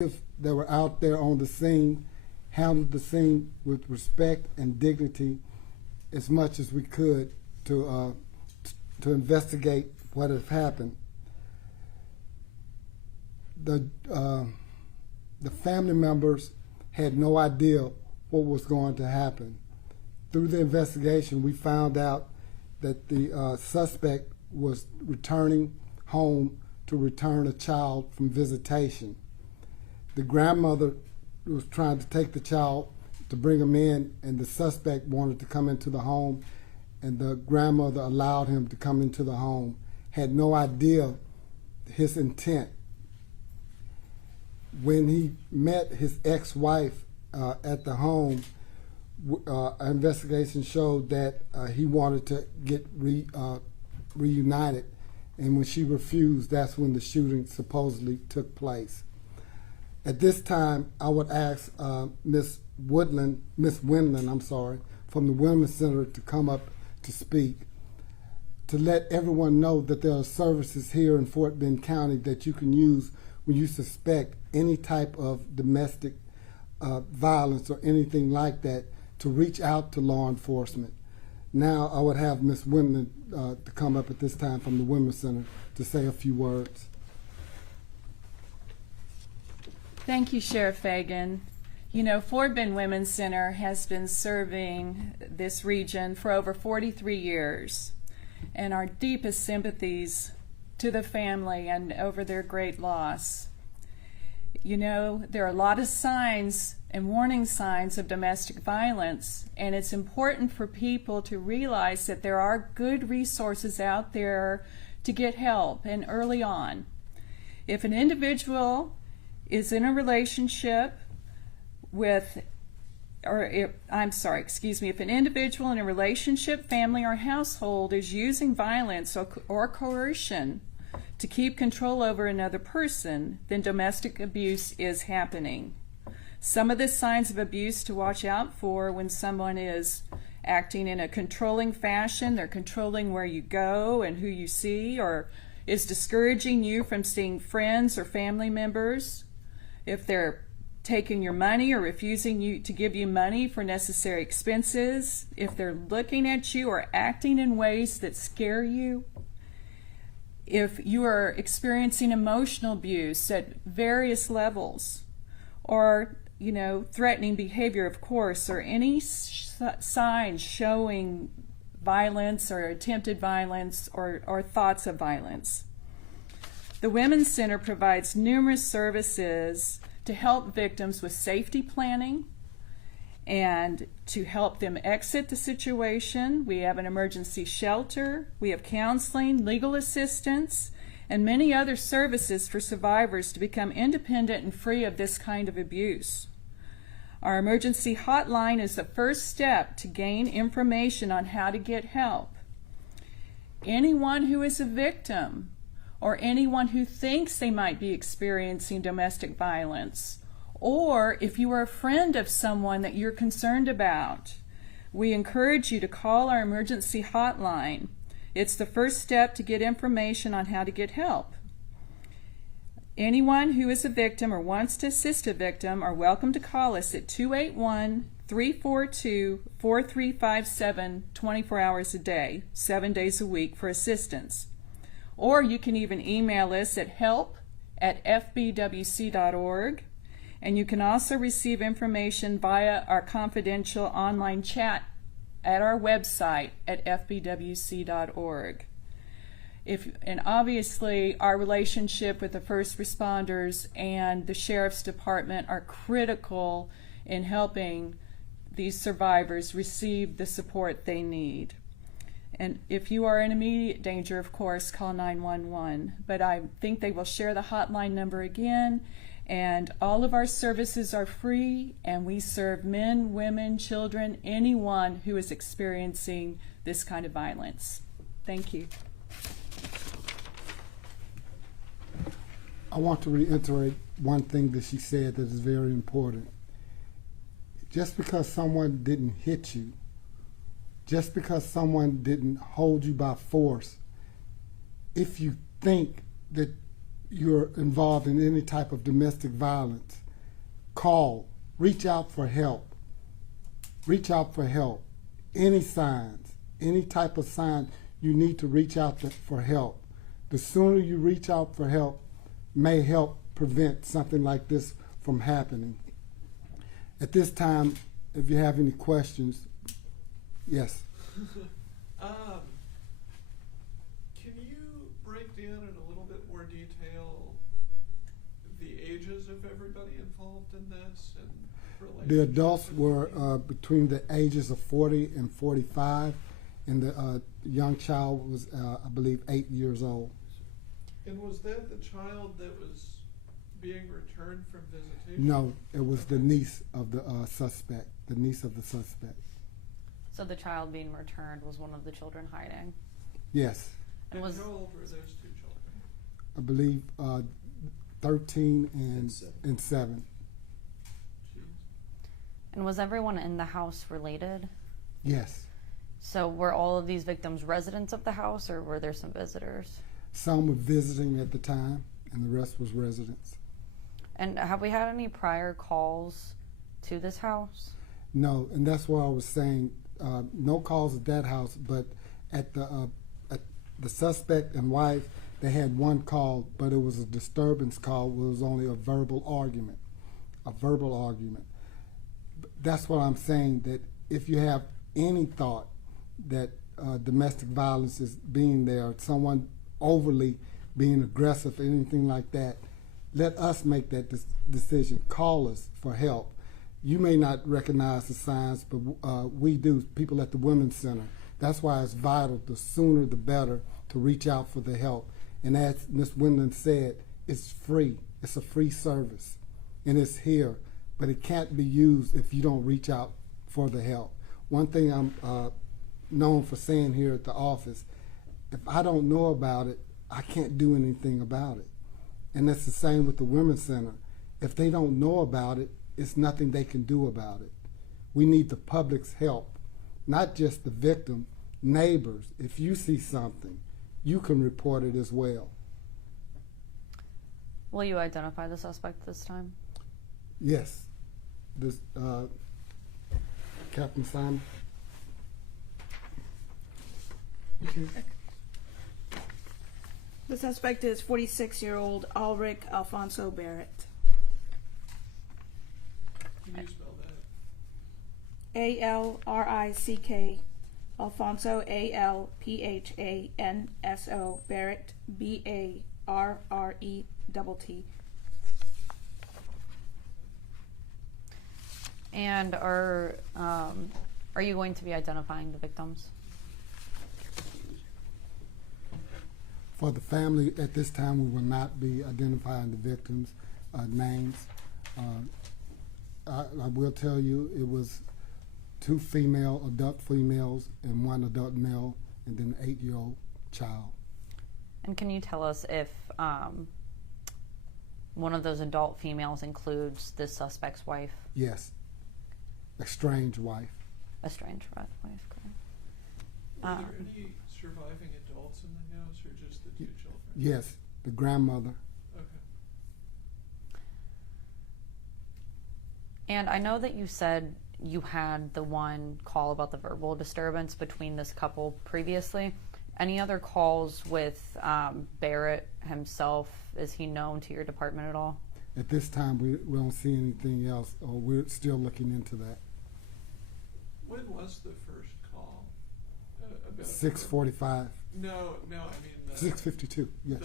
that were out there on the scene handled the scene with respect and dignity as much as we could to investigate what had happened. The family members had no idea what was going to happen. Through the investigation, we found out that the suspect was returning home to return a child from visitation. The grandmother was trying to take the child to bring him in, and the suspect wanted to come into the home, and the grandmother allowed him to come into the home, had no idea his intent. When he met his ex-wife at the home, an investigation showed that he wanted to get reunited, and when she refused, that's when the shooting supposedly took place. At this time, I would ask Miss Windland, from the Women's Center to come up to speak, to let everyone know that there are services here in Fort Bend County that you can use when you suspect any type of domestic violence or anything like that, to reach out to law enforcement. Now I would have Ms. Windland to come up at this time from the Women's Center to say a few words. Thank you, Sheriff Fagan. You know, Fort Bend Women's Center has been serving this region for over 43 years, and our deepest sympathies to the family and over their great loss. You know, there are a lot of signs and warning signs of domestic violence, and it's important for people to realize that there are good resources out there to get help, and early on. If an individual is in a relationship with, if an individual in a relationship, family, or household is using violence or coercion to keep control over another person, then domestic abuse is happening. Some of the signs of abuse to watch out for: when someone is acting in a controlling fashion, they're controlling where you go and who you see, or is discouraging you from seeing friends or family members. If they're taking your money or refusing you to give you money for necessary expenses, if they're looking at you or acting in ways that scare you, if you are experiencing emotional abuse at various levels, or threatening behavior, of course, or any signs showing violence or attempted violence or thoughts of violence. The Women's Center provides numerous services to help victims with safety planning and to help them exit the situation. We have an emergency shelter, we have counseling, legal assistance, and many other services for survivors to become independent and free of this kind of abuse. Our emergency hotline is the first step to gain information on how to get help. Anyone who is a victim, or anyone who thinks they might be experiencing domestic violence, or if you are a friend of someone that you're concerned about, we encourage you to call our emergency hotline. It's the first step to get information on how to get help. Anyone who is a victim or wants to assist a victim are welcome to call us at 281-342-4357 24 hours a day, 7 days a week for assistance. Or you can even email us at help@fbwc.org, and you can also receive information via our confidential online chat at our website at fbwc.org. And obviously our relationship with the first responders and the Sheriff's Department are critical in helping these survivors receive the support they need. And if you are in immediate danger, of course, call 911. But I think they will share the hotline number again. And all of our services are free, and we serve men, women, children, anyone who is experiencing this kind of violence. Thank you. I want to reiterate one thing that she said that is very important. Just because someone didn't hit you, just because someone didn't hold you by force, if you think that you're involved in any type of domestic violence, call, reach out for help. Reach out for help. Any signs, any type of sign, you need to reach out for help. The sooner you reach out for help may help prevent something like this from happening. At this time, if you have any questions, yes. Can you break down in a little bit more detail the ages of everybody involved in this and The adults were between the ages of 40 and 45, and the young child was, I believe, 8 years old. And was that the child that was being returned from visitation? No, it was the niece of the suspect, the niece of the suspect. So the child being returned was one of the children hiding? Yes. And how old were those two children? I believe 13 and 7. Jeez. And was everyone in the house related? Yes. So were all of these victims residents of the house, or were there some visitors? Some were visiting at the time, and the rest was residents. And have we had any prior calls to this house? No, and that's why I was saying no calls at that house, but at the suspect and wife, they had one call, but it was a disturbance call. It was only a verbal argument. That's what I'm saying, that if you have any thought that domestic violence is being there, someone overly being aggressive, anything like that, let us make that decision. Call us for help. You may not recognize the signs, but we do, people at the Women's Center. That's why it's vital, the sooner the better, to reach out for the help. And as Ms. Windland said, it's free. It's a free service, and it's here, but it can't be used if you don't reach out for the help. One thing I'm known for saying here at the office, if I don't know about it, I can't do anything about it. And that's the same with the Women's Center. If they don't know about it, it's nothing they can do about it. We need the public's help, not just the victim, neighbors. If you see something, you can report it as well. Will you identify the suspect this time? Yes. This Captain Simon. The suspect is 46-year-old Ulrich Alfonso Barrett. Can you spell that? A-L-R-I-C-K, Alfonso, A-L-P-H-A-N-S-O, Barrett, B-A-R-R-E-T-T. And are you going to be identifying the victims? For the family, at this time, we will not be identifying the victims' names. I will tell you, it was 2 adult females, and 1 adult male, and then an 8-year-old child. And can you tell us if one of those adult females includes the suspect's wife? Yes. Estranged wife. Estranged wife, correct. Were there any surviving adults in the house, or just the 2 children? Yes, the grandmother. Okay. And I know that you said you had the one call about the verbal disturbance between this couple previously. Any other calls with Barrett himself? Is he known to your department at all? At this time, we don't see anything else, or we're still looking into that. When was the first call? About 6:45. No, I mean 6:52. Yes.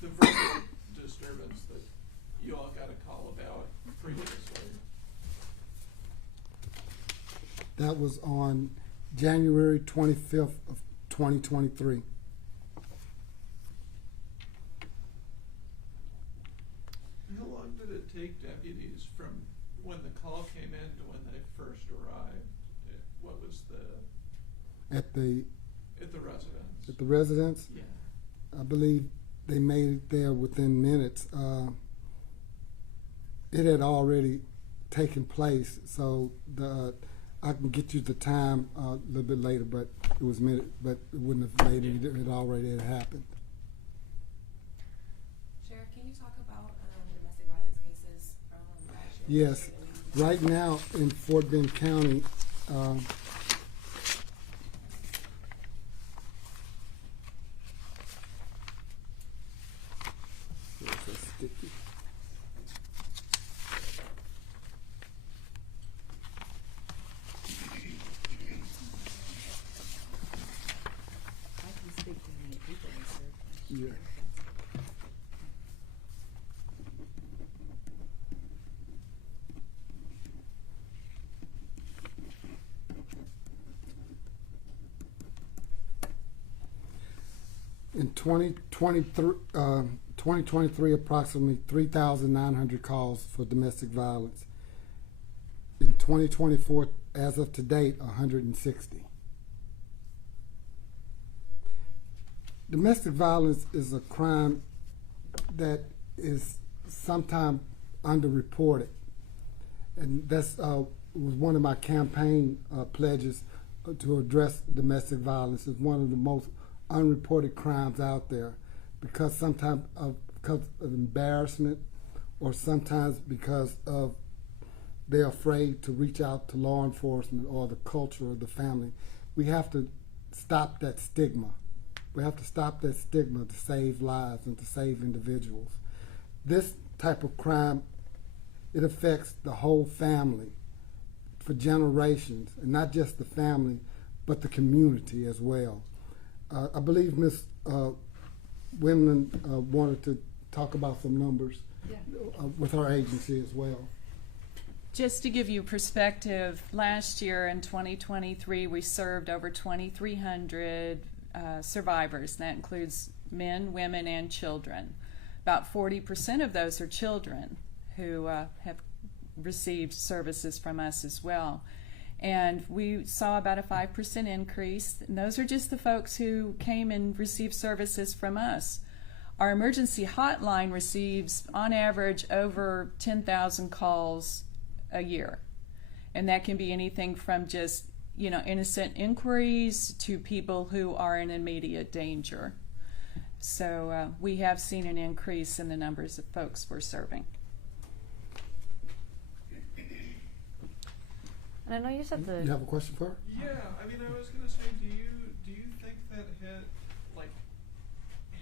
The verbal disturbance that you all got a call about previously. That was on January 25th of 2023. How long did it take deputies from when the call came in to when they first arrived? What was At the residence? At the residence, Yeah. I believe they made it there within minutes. It had already taken place, so I can get you the time a little bit later, but it was minute, but it wouldn't have made it. It already had happened. Yes, right now in Fort Bend County, where's that sticky? I can speak to many people in Surf. Yeah. In 2023, approximately 3,900 calls for domestic violence. In 2024, as of to date, 160. Domestic violence is a crime that is sometimes underreported. And that's was one of my campaign pledges to address domestic violence. It's one of the most unreported crimes out there because sometimes because of embarrassment or sometimes because of they're afraid to reach out to law enforcement or the culture or the family. We have to stop that stigma. We have to stop that stigma to save lives and to save individuals. This type of crime, it affects the whole family for generations, and not just the family, but the community as well. I believe Ms. Wimland wanted to talk about some numbers with our agency as well. Just to give you perspective, last year in 2023, we served over 2,300 survivors. That includes men, women, and children. About 40% of those are children who have received services from us as well. And we saw about a 5% increase. And those are just the folks who came and received services from us. Our emergency hotline receives, on average, over 10,000 calls a year. And that can be anything from just, innocent inquiries to people who are in immediate danger. So we have seen an increase in the numbers of folks we're serving. And I know you said You have a question for her? Yeah, I mean, I was gonna say, do you think that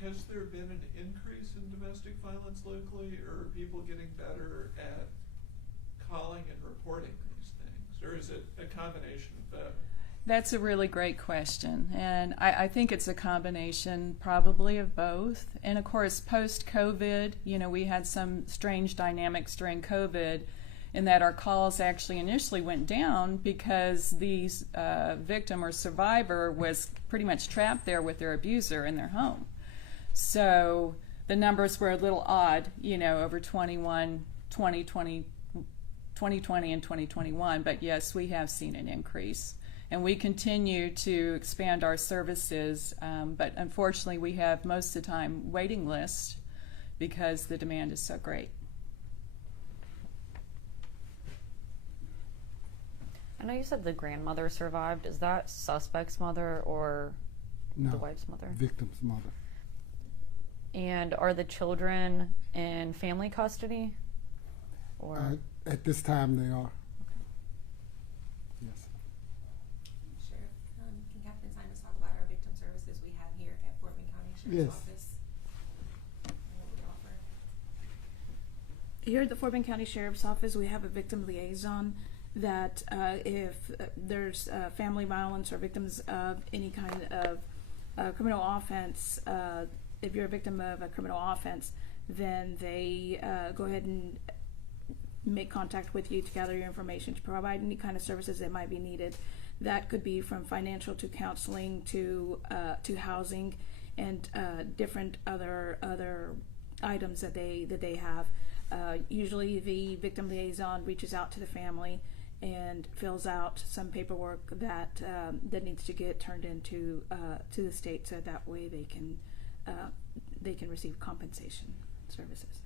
has there been an increase in domestic violence locally, or are people getting better at calling and reporting these things, or is it a combination of both? That's a really great question, and I think it's a combination probably of both. And of course, post-COVID, we had some strange dynamics during COVID in that our calls actually initially went down because the victim or survivor was pretty much trapped there with their abuser in their home. So the numbers were a little odd, over 2020 and 2021, but yes, we have seen an increase. And we continue to expand our services, but unfortunately we have most of the time waiting lists because the demand is so great. I know you said the grandmother survived. Is that suspect's mother or No, the wife's mother? victim's mother. And are the children in family custody? Or At this time they are. Yes. Sure. Can Captain Simons talk about our victim services we have here at Fort Bend County Sheriff's Yes. Office? And what we offer? Here at the Fort Bend County Sheriff's Office, we have a victim liaison that if there's family violence or victims of any kind of criminal offense, if you're a victim of a criminal offense, then they go ahead and make contact with you to gather your information to provide any kind of services that might be needed. That could be from financial to counseling to housing and different other items that they have. Usually the victim liaison reaches out to the family and fills out some paperwork that needs to get turned into to the state, so that way they can receive compensation services.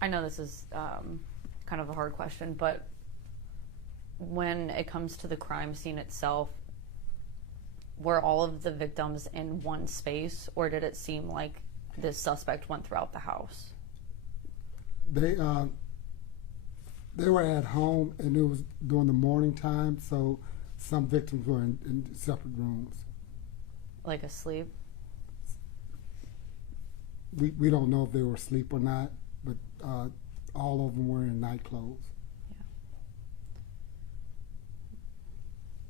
I know this is kind of a hard question, but when it comes to the crime scene itself, were all of the victims in one space, or did it seem like this suspect went throughout the house? They were at home, and it was during the morning time, so some victims were in separate rooms. Like asleep? We don't know if they were asleep or not, but all of them were in night clothes.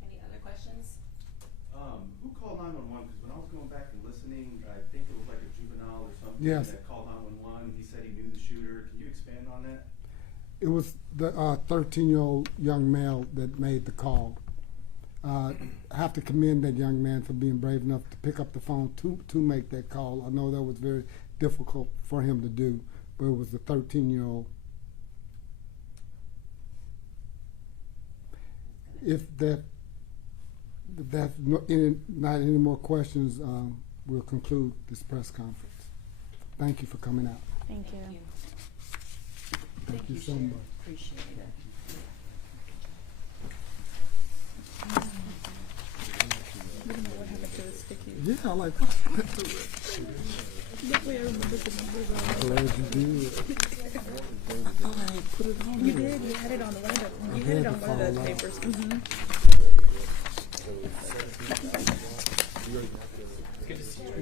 Any other questions? Who called 911? Because when I was going back and listening, I think it was like a juvenile or something Yes. that called 911. He said he knew the shooter. Can you expand on that? It was the 13-year-old young male that made the call. I have to commend that young man for being brave enough to pick up the phone to make that call. I know that was very difficult for him to do, but it was the 13-year-old. If that's not any more questions, we'll conclude this press conference. Thank you for coming out. Thank you. Thank you so much. Appreciate it. We don't know what happened to the sticky. Yeah, I like. Luckily, I remember the numbers on it. Glad you did. I thought I had put it on. You did. You had it on one of the. You had it on one of the papers. Mm-hmm.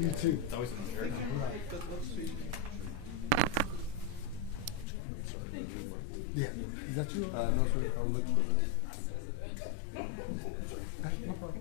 You too. Yeah. Is that you? No, sir. I'm looking for it. No problem.